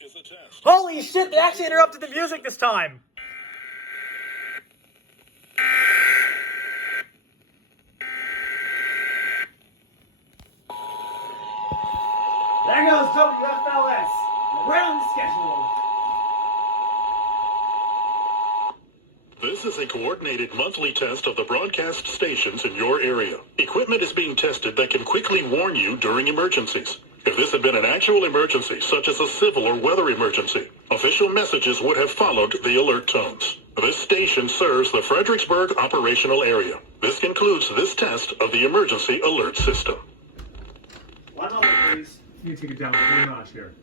is a test. Holy shit, they actually interrupted the music this time! There goes WFLS, right on schedule. This is a coordinated monthly test of the broadcast stations in your area. Equipment is being tested that can quickly warn you during emergencies. If this had been an actual emergency, such as a civil or weather emergency, official messages would have followed the alert tones. This station serves the Fredericksburg operational area. This concludes this test of the emergency alert system. One moment, please. You take it down one notch here.